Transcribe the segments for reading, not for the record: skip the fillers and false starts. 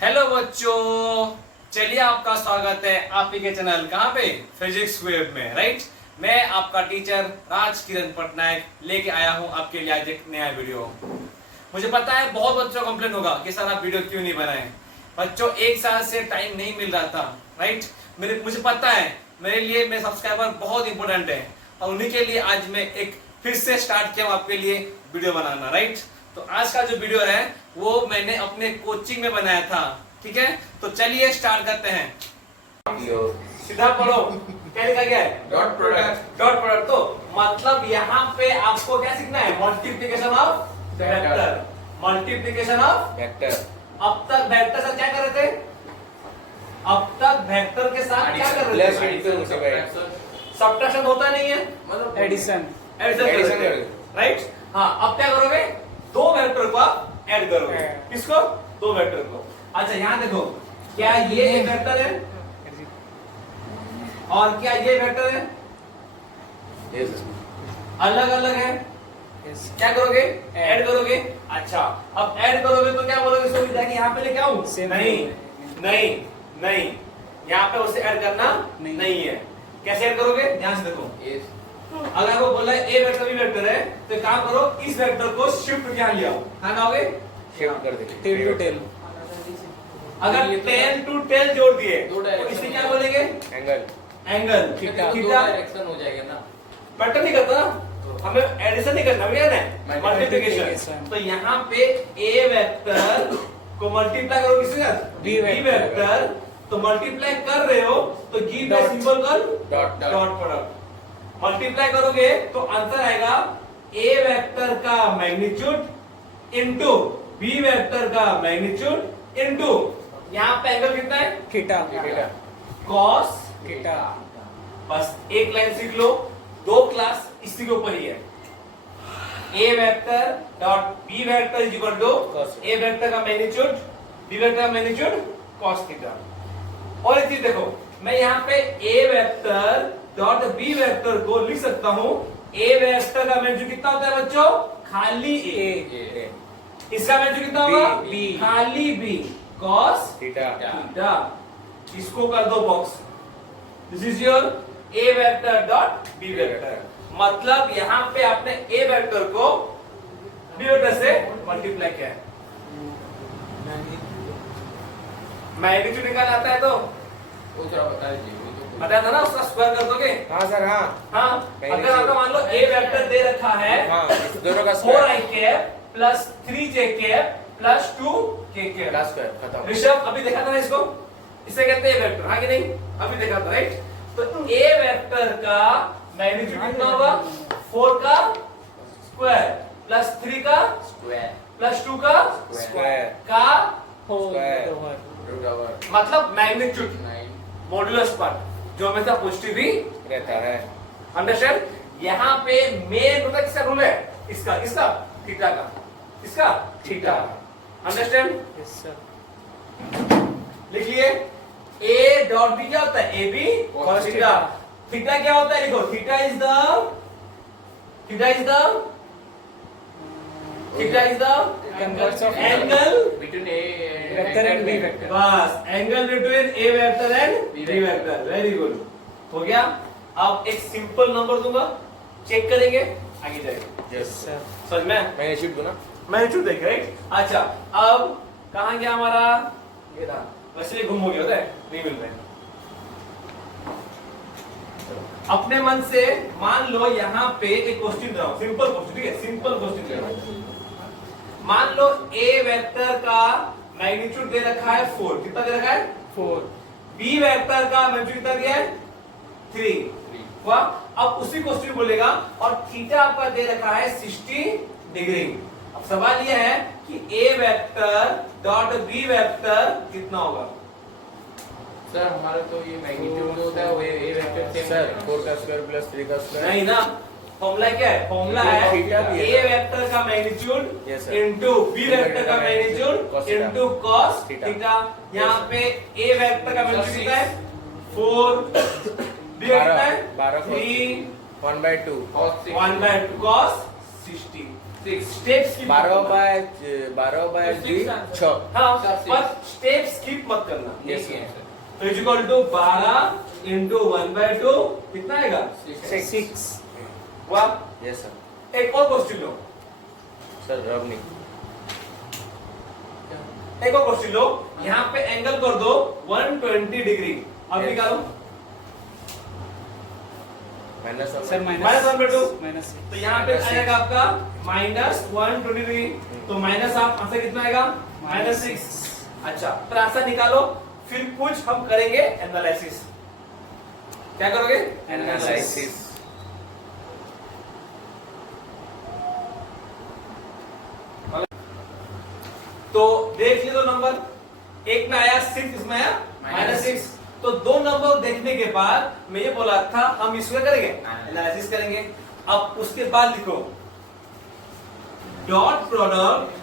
Hello बच्चों, चलिए आपका स्वागत है आपके के चैनल कहाँ पे फिजिक्स वेब में, राइट। मैं आपका टीचर राज किरण पटनायक लेके आया हूँ आपके लिए आज एक नया वीडियो। मुझे पता है बहुत बच्चों का कंप्लेन होगा कि सर आप वीडियो क्यों नहीं बनाए। बच्चों एक साल से टाइम नहीं मिल रहा था, राइट। मुझे पता है मेरे लिए मेरे सब्सक्राइबर बहुत इंपॉर्टेंट है और उन्हीं के लिए आज मैं एक फिर से स्टार्ट किया हूँ आपके लिए वीडियो बनाना, राइट। तो आज का जो वीडियो है वो मैंने अपने कोचिंग में बनाया था, ठीक है। तो चलिए स्टार्ट करते हैं। सीधा पढ़ो, क्या लिखा गया है? Dot product. Dot product. तो मतलब यहाँ पे आपको क्या सीखना है? Multiplication of vector. Multiplication of vector. अब तक वेक्टर से क्या कर रहे थे? अब तक वेक्टर के साथ क्या कर रहे थे? सब्ट्रैक्शन होता नहीं है, मतलब एडिशन राइट। हाँ, अब क्या करोगे? दो वेक्टर को आप ऐड करोगे। किसको? दो वेक्टर को। अच्छा यहाँ देखो, क्या ये एक वेक्टर है और क्या ये वेक्टर है? अलग अलग है। क्या करोगे? ऐड करोगे। अच्छा अब ऐड करोगे तो क्या बोलोगे? इसको जाके यहाँ पे लेके आऊं? नहीं नहीं नहीं, यहाँ पे उसे ऐड करना नहीं है। कैसे ऐड करोगे? ध्यान से देखो, अगर वो बोला ए वेक्टर भी वेक्टर है तो एक काम करो, इस वेक्टर को शिफ्ट क्या ले आओ। कहां लाओगे? शिफ्ट कर देंगे टेल टू टेल। अगर टेल टू टेल जोड़ दिए तो इसे क्या बोलेंगे? एंगल। Angle theta. डायरेक्शन हो जाएगा ना। पैटर्न नहीं करता ना, हमें एडिशन नहीं करना, क्या है? मल्टीप्लिकेशन। तो यहाँ पे ए वेक्टर को मल्टीप्लाई करो किसके साथ? B vector. तो मल्टीप्लाई कर रहे हो तो गी पे सिंबल कर डॉट प्रोडक्ट। मल्टीप्लाई करोगे तो आंसर आएगा ए वेक्टर का मैग्नीट्यूड इनटू बी वेक्टर का मैग्नीट्यूड इनटू यहाँ पे एंगल कितना है? थीटा। Cos theta. बस एक लाइन सीख लो, दो क्लास इसी के ऊपर ही है। A vector dot B vector is equal to A vector का मैग्नीट्यूड बी वेक्टर का मैग्नीट्यूड कॉस थीटा। और एक चीज देखो, मैं यहाँ पे A vector dot B vector को लिख सकता हूँ। ए वेक्टर का मैग्नीट्यूड कितना होता है बच्चों? खाली ए। इसका मैग्नीट्यूड कितना होगा? बी। खाली बी कॉस थीटा। थीटा। इसको कर दो box. This is your A vector dot B vector. मतलब यहाँ पे आपने ए वेक्टर को बी वेक्टर से मल्टीप्लाई किया है। मैग्नीट्यूड निकाल आता है तो वो थोड़ा बता दीजिए। बताया था ना, उसका स्क्वायर कर दोगे। हाँ सर, हाँ हाँ, अगर आपका मान लो ए वेक्टर दे रखा है, हाँ, इस दोनों का 4i cap plus 3j cap plus 2k cap. Class square खत्म। ऋषभ अभी देखा था ना इसको, इसे कहते हैं वेक्टर, हाँ कि नहीं? अभी देखा था, राइट। तो ए वेक्टर का मैग्नीट्यूड कितना होगा? 4 का स्क्वायर प्लस 3 का स्क्वायर प्लस 2 का स्क्वायर का स्क्वायर होल। रूट ओवर मतलब मैग्नीट्यूड 9 मॉड्यूलस पार्ट जो हमेशा पॉजिटिव ही रहता है। अंडरस्टैंड? यहाँ पे मेन होता है किसका रूल है? इसका थीटा का, इसका थीटा। अंडरस्टैंड? Yes sir. लिखिए ए डॉट बी क्या होता है? A B cos theta. Theta क्या होता है? लिखो, theta is the Converse of angle between A vector and B vector. बस, angle between A vector and B B vector. Very good, हो गया। अब एक सिंपल नंबर दूंगा, चेक करेंगे, आगे जाएंगे। यस सर समझ में? मैं शूट दूं ना। मैग्नीट्यूड देख, राइट। अच्छा अब कहां गया हमारा? ये था, वैसे गुम हो गया होता है, नहीं मिल रहा है। अपने मन से मान लो यहाँ पे एक क्वेश्चन दे रहा हूं, सिंपल क्वेश्चन, ठीक है? सिंपल क्वेश्चन दे रहा हूं। मान लो ए वेक्टर का मैग्नीट्यूड दे रखा है 4, कितना दे रखा है? 4। बी वेक्टर का मैग्नीट्यूड कितना दिया है? 3। वाह, अब उसी क्वेश्चन बोलेगा और थीटा आपका दे रखा है 60 डिग्री। अब सवाल यह है कि ए वेक्टर डॉट बी वेक्टर कितना होगा? सर हमारा तो ये मैग्नीट्यूड जो होता है वो ए वेक्टर से सर 4 का स्क्वायर प्लस 3 का स्क्वायर। नहीं ना, फॉर्मूला क्या है? फॉर्मूला है थीटा भी है। ए वेक्टर का magnitude Yes, sir. Into B vector का magnitude cos theta. Into cos theta. Theta. यहाँ पे ए वेक्टर का मैग्नीट्यूड कितना है? 4। बी वेक्टर कितना है? 3 1/2 1/2 cos 60। स्टेप्स की 12/2 6। हाँ, पर स्टेप्स मत करना। Yes, yes, sir. तो इज इक्वल टू 12 इंटू 1/2 कितना आएगा? 6. वाह। Yes, sir. एक और क्वेश्चन लो, सर रब नहीं। एक और क्वेश्चन लो। यहाँ पे एंगल कर दो 120 डिग्री। अब Yes. निकालो माइनस सर माइनस 1/2। माइनस तो यहाँ पे -6. आएगा आपका माइनस 120 डिग्री। तो माइनस आप आंसर कितना आएगा? -6। अच्छा, फिर आंसर निकालो, फिर कुछ हम करेंगे एनालिसिस। क्या करोगे? एनालिसिस। तो देख लीजिए दो नंबर, एक में आया 6, इसमें आया -6। तो दो नंबर देखने के बाद मैं ये बोला था हम इसमें करेंगे एनालिसिस करेंगे। अब उसके बाद लिखो dot product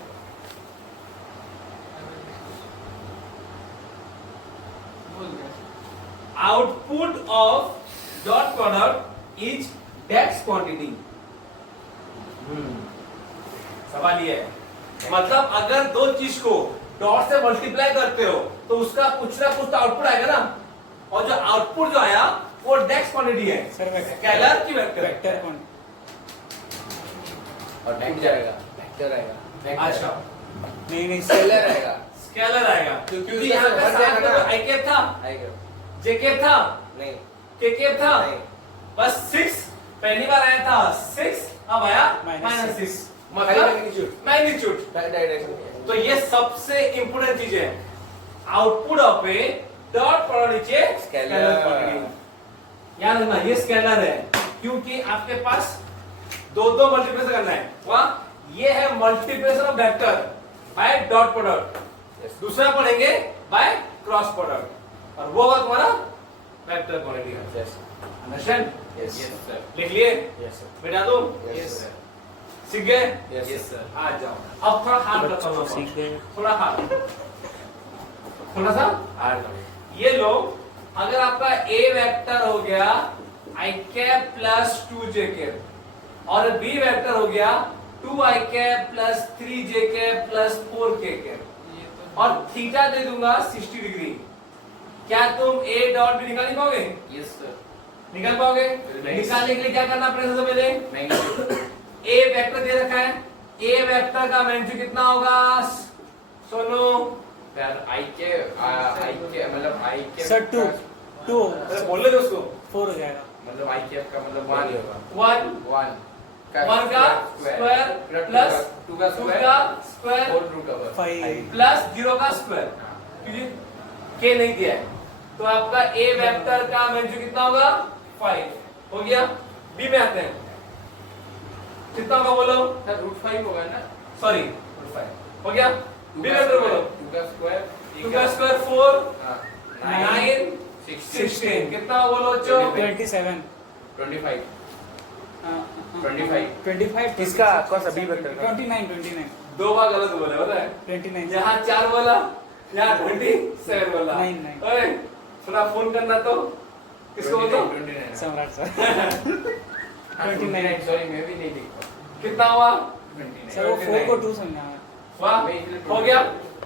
output of dot product is डेक्स क्वांटिटी। सवाल ये है, मतलब अगर दो चीज को डॉट से मल्टीप्लाई करते हो तो उसका कुछ ना कुछ तो आउटपुट आएगा ना, और जो आउटपुट जो आया वो डेक्स क्वांटिटी है। सर स्केलर की वेक्टर? वेक्टर कौन? और टूट जाएगा, वेक्टर आएगा। अच्छा, नहीं स्केलर आएगा। स्केलर आएगा क्योंकि क्योंकि उसका यहाँ पे हर साथ जगह में ना- आई कैप था, आएगा। जे कैप था, नहीं। के कैप था, नहीं। बस 6 पहली बार आया था 6, अब आया -6. -6, खाली मतलब मैग्नीट्यूड। मैग्नीट्यूड। डायरेक्शन। तो ये सबसे इंपोर्टेंट चीज है, output of A dot product नीचे स्केलर क्वांटिटी। याद रखना ये स्केलर है क्योंकि आपके पास दो मल्टीप्लिकेशन करना है। वहां ये है multiplication of vector by dot product, दूसरा पढ़ेंगे बाय क्रॉस प्रोडक्ट, और वो होगा तुम्हारा vector quantity. Yes. Understand? Yes sir. लिख लिए? Yes sir. बेटा दो यस सर। सीख गए? Yes sir. आ जाओ, अब थोड़ा हार्ड करता हूं, सीख गए। थोड़ा हार्ड, थोड़ा सा हार्ड। ये लो, अगर आपका ए वेक्टर हो गया आई कैप प्लस 2 जे कैप और बी वेक्टर हो गया 2 आई कैप प्लस 3 जे कैप प्लस 4 के कैप और थीटा दे दूंगा 60 डिग्री, क्या तुम ए डॉट भी निकाल पाओगे? Yes sir. निकाल पाओगे? नहीं। निकालने के लिए क्या करना पड़ेगा? सबसे पहले मैग्नीट्यूड। ए वेक्टर दे रखा है, ए वेक्टर का मैग्नीट्यूड कितना होगा सोनू? सर आई के मतलब आई के सर 2 अरे बोल ले उसको। 4 हो जाएगा। मतलब आई के का मतलब 1 होगा। 1 1 का स्क्वायर प्लस 2 का 2 का स्क्वायर 4 रूट ओवर 5 प्लस 0 का स्क्वायर, क्योंकि के नहीं दिया है तो आपका ए वेक्टर का मैग्नीट्यूड कितना होगा? 5 हो गया। बी में आते हैं, कितना होगा बोलो? सर रूट 5 होगा ना? सॉरी रूट 5 हो गया। बी वेक्टर बोलो। 2 का स्क्वायर 2 का स्क्वायर 4 9 9 16 कितना बोलो बच्चों? 27 25 25 किसका? कौन सा? बी वेक्टर का? 29 दो बार गलत बोला पता है, 29 यहाँ 4 बोला, यहाँ 27 बोला। 9 ओए थोड़ा फोन करना तो किसको बोलो? 29 सम्राट सर 29 सॉरी मैं भी नहीं लिख पाया। कितना हुआ? 29 सर वो 4 को 2 समझा है। वाह हो गया।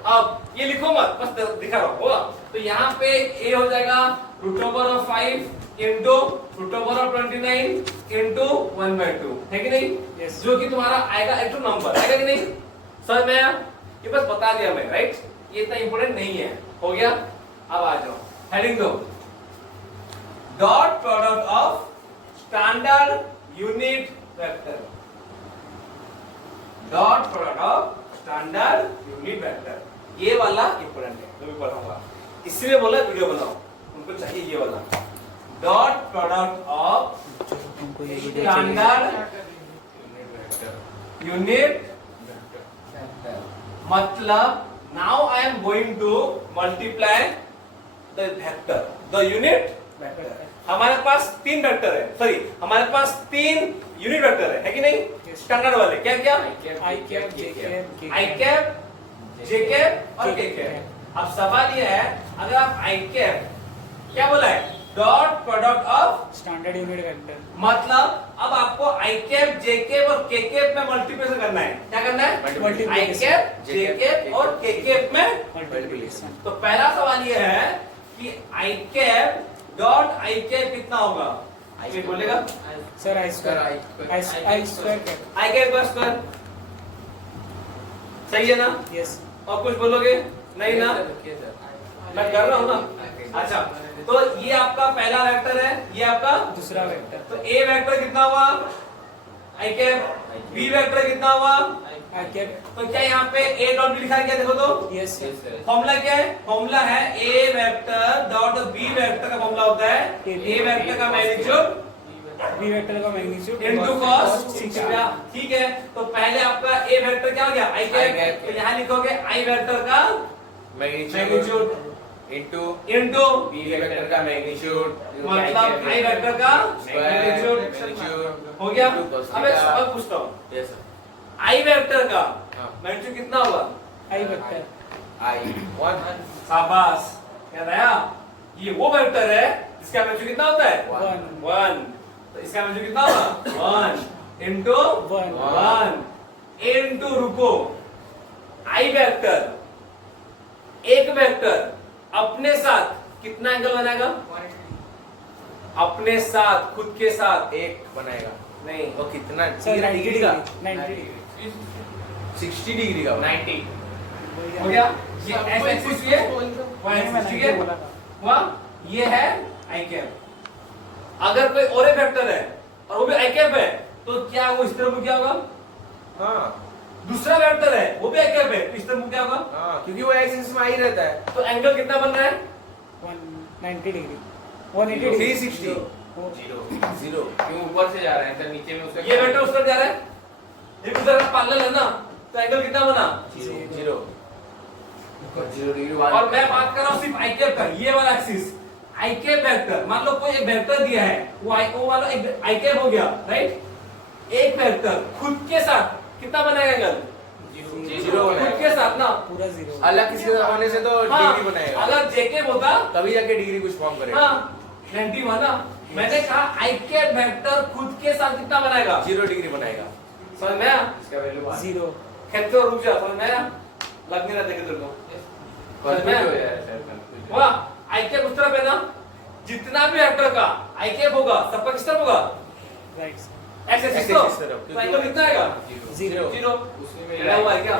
अब ये लिखो मत, बस दिखा रहा हूं, होगा। तो यहाँ पे ए हो जाएगा root over of 5 into root over of 29 into 1/2 है कि नहीं? Yes. जो कि तुम्हारा आएगा एक नंबर आएगा कि नहीं? समझ में आया? ये बस बता दिया मैं, राइट? ये इतना इंपॉर्टेंट नहीं है। हो गया। अब आ जाओ, हेडिंग दो, dot product of standard unit vector, dot product of standard unit vector. ये वाला इंपॉर्टेंट है, जो भी पढ़ाऊंगा इसलिए बोला वीडियो बनाओ, उनको चाहिए ये वाला डॉट प्रोडक्ट ऑफ तुमको ये वीडियो स्टैंडर्ड वेक्टर यूनिट मतलब now I am going to multiply the vector, the unit vector. हमारे पास 3 वेक्टर है, सॉरी हमारे पास 3 यूनिट वेक्टर है कि नहीं? स्टैंडर्ड वाले क्या क्या? आई कैप जे कैप आई कैप, जे कैप और के कैप। अब सवाल ये है, अगर आप आई कैप क्या बोला है? Dot product of standard unit vector मतलब अब आपको आई कैप जे कैप और के कैप में मल्टीप्लिकेशन करना है। क्या करना है? Multiplication. आई कैप जे कैप और के कैप में। मल्टीप्लिकेशन तो पहला सवाल ये है कि आई कैप डॉट आई कैप कितना होगा? कोई बोलेगा? Sir I square I square I cap का स्क्वायर सही है ना? यस और कुछ बोलोगे? नहीं ना? मैं कर रहा हूँ ना। अच्छा तो ये आपका पहला वेक्टर है, ये आपका दूसरा वेक्टर तो ए वेक्टर कितना हुआ? आई कैप। बी वेक्टर कितना हुआ? आई कैप तो क्या यहाँ पे ए डॉट बी लिखा है क्या? देखो तो यस सर फॉर्मूला क्या है? फॉर्मूला है A vector dot B vector का फॉर्मूला होता है ए वेक्टर का मैग्नीट्यूड बी वेक्टर का मैग्नीट्यूड इनटू कॉस थीटा। ठीक है तो पहले आपका ए वेक्टर क्या हो गया? आई कैप। तो यहाँ लिखोगे आई वेक्टर का मैग्नीट्यूड इनटू बी वेक्टर का मैग्नीट्यूड मतलब आई वेक्टर का मैग्नीट्यूड हो गया। अब एक सवाल पूछता हूँ, यस सर आई वेक्टर का हाँ। मैग्नीट्यूड कितना हुआ? आई वेक्टर आई 1 शाबाश, क्या आया? ये वो वेक्टर है जिसका मैग्नीट्यूड कितना होता है? 1। तो इसका मैग्नीट्यूड कितना होगा? 1 इनटू 1 इनटू रुको आई वेक्टर एक वेक्टर अपने साथ कितना एंगल बनाएगा? अपने साथ खुद के साथ एक बनाएगा नहीं वो कितना सर 90 डिग्री का 90 डिग्री 60 डिग्री का 90 हो गया। ये एक्स एक्सिस ये y एक्सिस ठीक है बोला था वाह ये है आई कैप। अगर कोई और वेक्टर है और वो भी आई कैप है तो क्या वो इस तरफ क्या होगा? हाँ दूसरा वेक्टर है वो भी आई कैप है तो इस तरफ क्या होगा? हाँ क्योंकि वो एक्सिस में आ ही रहता है तो एंगल कितना बन रहा है? 190 डिग्री 180 डिग्री 360 0 क्यों ऊपर से जा रहे हैं सर नीचे में उसका ये वेक्टर उस तरफ जा रहा है, एक उधर का पैरेलल है ना तो एंगल कितना बना? 0 0 डिग्री और मैं बात कर रहा हूँ सिर्फ आई कैप का, ये वाला एक्सिस आई कैप वेक्टर। मान लो कोई एक वेक्टर दिया है वो वाला एक आई कैप हो गया राइट। एक वेक्टर खुद के साथ कितना बनाएगा एंगल? 0 खुद के साथ ना पूरा जीरो अलग किसी का होने से तो हाँ, डिग्री बनाएगा अगर जेके होता तभी जाके डिग्री कुछ फॉर्म करेगा हाँ 90 हुआ ना। मैंने कहा आई कैप वेक्टर खुद के साथ कितना बनाएगा? 0 डिग्री बनाएगा समझ में आया? इसका वैल्यू 1 जीरो खेलते हो रुक जा, समझ में आया? लग नहीं रहा देखे तेरे को कंफ्यूज हो जा रहा है सर कंफ्यूज वाह आई कैप उस तरफ है ना, जितना भी वेक्टर का आई कैप होगा सबका किस तरफ होगा? Right sir x axis X तो axis तरफ, तो एंगल कितना आएगा? Zero zero. उसी में क्या हुआ है क्या?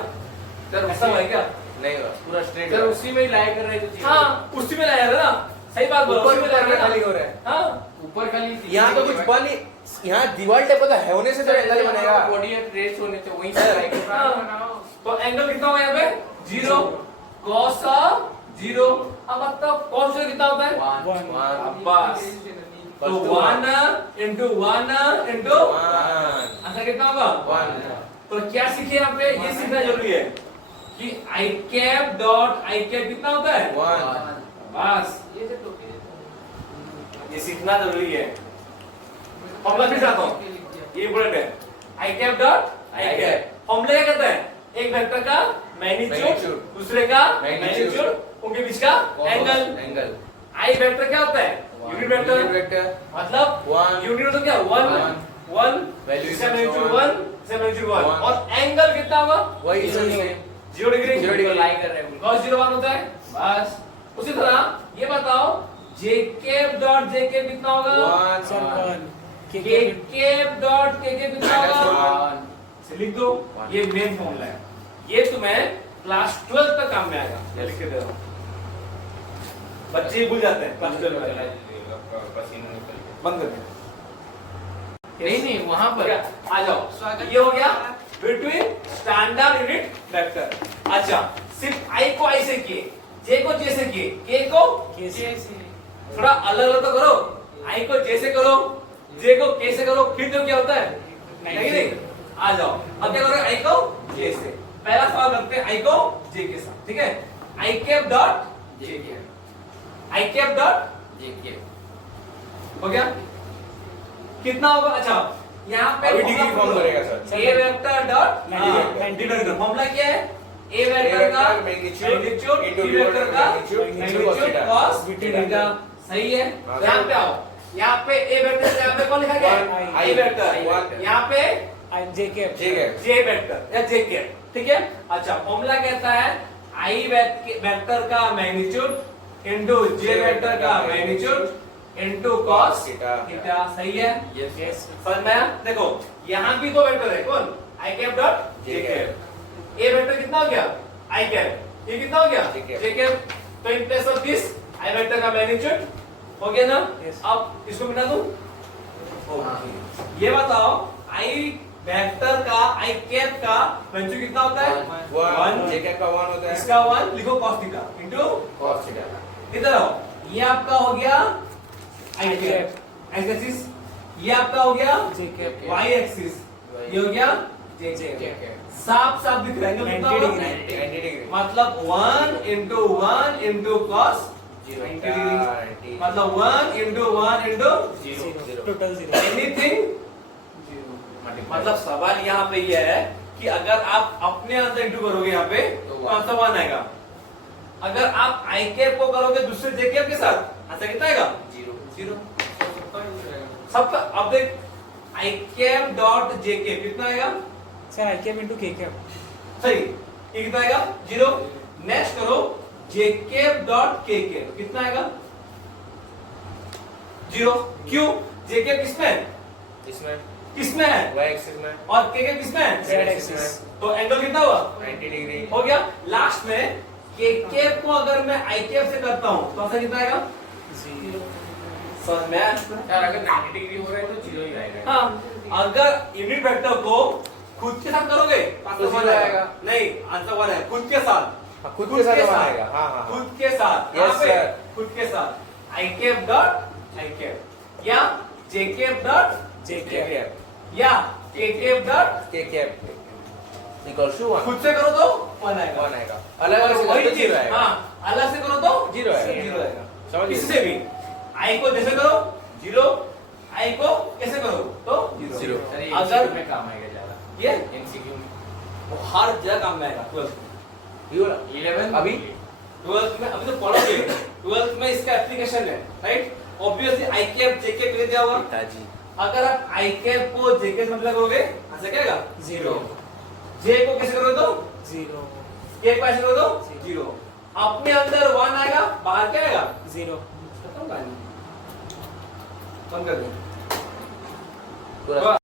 सर ऐसा हुआ है क्या? नहीं होगा पूरा स्ट्रेट सर उसी में ही लाई कर रहे थे चीज़। हाँ उसी में लाया था ना, सही बात बोला ऊपर उसी में ऊपर लाया खाली था हो रहा है हाँ ऊपर खाली थी। यहाँ तो कुछ बन यहाँ दीवार टाइप का है होने से तो एंगल बनेगा बॉडी ट्रेस होने से वहीं से लाई कर हाँ। तो एंगल कितना होगा यहाँ पे? Zero cos zero. अब मतलब कॉस कितना होता है? 1 बस तो 1 इंटू 1 इंटू आंसर कितना होगा? 1 तो क्या सीखे यहाँ पे? ये सीखना जरूरी है कि आई कैप डॉट आई कैप कितना होता है? 1 बस ये सीखना जरूरी है। फॉर्मूला फिर आता हूँ, ये इंपॉर्टेंट है। I cap dot I cap formula क्या कहता है? एक वेक्टर का मैग्नीट्यूड Magnitude, दूसरे का Magnitude, मैग्नीट्यूड उनके बीच का एंगल। आई वेक्टर क्या होता है? यूनिट वेक्टर वेक्टर मतलब One, यूनिट वेक्टर क्या? 1 Value इसका is मैग्नीट्यूड one, 1 इसका मैग्नीट्यूड 1 one, और एंगल कितना होगा? वही Zero, सेम 0 डिग्री। 0 डिग्री लाई कर रहे हैं cos 0 1 होता है बस। उसी तरह ये बताओ j cap dot j cap कितना होगा? 1 sir 1 k cap dot k cap कितना होगा? 1 से लिख दो, ये मेन फॉर्मूला है। ये तुम्हें क्लास 12 तक काम में आएगा। ये लिख के दे रहा हूं, बच्चे ही भूल जाते हैं क्लास 12 में। पसीना निकल गया। बंद कर दे। नहीं नहीं वहां पर आ जाओ, ये हो गया बिटवीन स्टैंडर्ड यूनिट वेक्टर। अच्छा सिर्फ आई को आई से किए, जे को जे से किए, के को कैसे थोड़ा अलग अलग तो करो। आई को जे से करो, जे को के से करो, फिर तो क्या होता है? नहीं आ जाओ। अब क्या करोगे? आई को जे से। पहला सवाल करते हैं आई को जे के साथ, ठीक है? I cap dot JK I cap dot JK हो गया। कितना होगा? अच्छा यहाँ पे अभी डिग्री फॉर्म करेगा sir A vector dot 90 vector formula क्या है? ए वेक्टर का magnitude magnitude into B vector का मैग्नीट्यूड मैग्नीट्यूड cos थीटा। सही है। हाँ, यहाँ पे आओ, यहाँ पे ए वेक्टर, यहाँ पे कौन लिखा गया I, आई वेक्टर, I, यहाँ पे जे कैप जे वेक्टर या जे कैप, ठीक है। अच्छा, फॉर्मूला कहता है आई वेक्टर का मैग्नीट्यूड इनटू जे वेक्टर का magnitude into cos theta. Theta, सही है। यस समझ में आया? देखो यहाँ भी दो वेक्टर है, कौन आई कैप डॉट जे कैप। ए वेक्टर कितना हो गया आई कैप, ये कितना हो गया जे कैप। जे कैप। तो in place of this I vector का मैग्नीट्यूड हो गया ना। Yes. अब इसको मिटा दूं। ये बताओ आई वेक्टर का आई कैप का मैग्नीट्यूड कितना होता है? वन जे कैप का 1 होता है, इसका 1 लिखो cos theta into cos theta. इधर आओ, ये आपका हो गया आई कैप एक्स एक्सिस, ये आपका हो गया जे कैप वाई एक्सिस, ये हो गया जे कैप। साफ साफ दिख रहा है कितना 90 होगा? डिग्री। 90 डिग्री। मतलब 1 into 1 into cos 90 डिग्री, मतलब 1 into 1 into zero total zero anything. मतलब सवाल यहाँ पे ये है कि अगर आप अपने आंसर इंटू करोगे यहाँ पे तो आंसर 1 आएगा। अगर आप आई कैप को करोगे दूसरे जे कैप के साथ आंसर कितना आएगा? जीरो। सबका अब देख आई कैप डॉट जे कैप कितना आएगा? सर आई कैप इनटू के कैप सही, ये कितना आएगा? जीरो। नेक्स्ट करो जे कैप डॉट के कैप कितना आएगा? जीरो। क्यों? जे कैप किसमें है? इसमें किसमें है? y एक्सिस में और के कैप किसमें है? जेड एक्सिस तो एंगल कितना हुआ? 90 डिग्री। हो गया। लास्ट में के कैप को अगर मैं आई कैप से करता हूं तो आंसर कितना आएगा? जीरो समझ में आया? यार अगर 90 डिग्री हो रहा है तो जीरो ही आएगा। हाँ, अगर यूनिट वेक्टर को खुद के साथ करोगे तो आंसर तो 1 zero आएगा। आएगा। नहीं, आंसर 1 है खुद के साथ। खुद के साथ one आएगा। हाँ, हाँ, हाँ। खुद के साथ। Yes, यहाँ पे sir. खुद के साथ I cap dot I cap या J cap dot J J cap cap या K cap dot K cap equal to 1 खुद से करो तो 1 आएगा। 1 आएगा। अलग-अलग से वही करो तो चीज, 0 आएगा। हाँ, अलग से करो तो Zero आएगा। जीरो आएगा। समझ गए? इससे भी आई को जैसे करो जीरो, आई को कैसे करो तो Zero. जीरो। सर ये अगर MCQ में काम आएगा ज्यादा। ये MCQ में वो हर जगह काम में आएगा। 12th ये वाला 11 अभी 12th में अभी तो पढ़ोगे, 12th में इसका एप्लीकेशन है, right. Obviously I cap J cap लिख दिया होगा। पिताजी अगर आप आई कैप को जे कैप से मतलब करोगे आंसर क्या आएगा? जीरो जे को कैसे करोगे तो जीरो के को कैसे करोगे तो जीरो। अपने अंदर 1 आएगा, बाहर क्या आएगा? जीरो खत्म कहानी। बंद कर दो। पूरा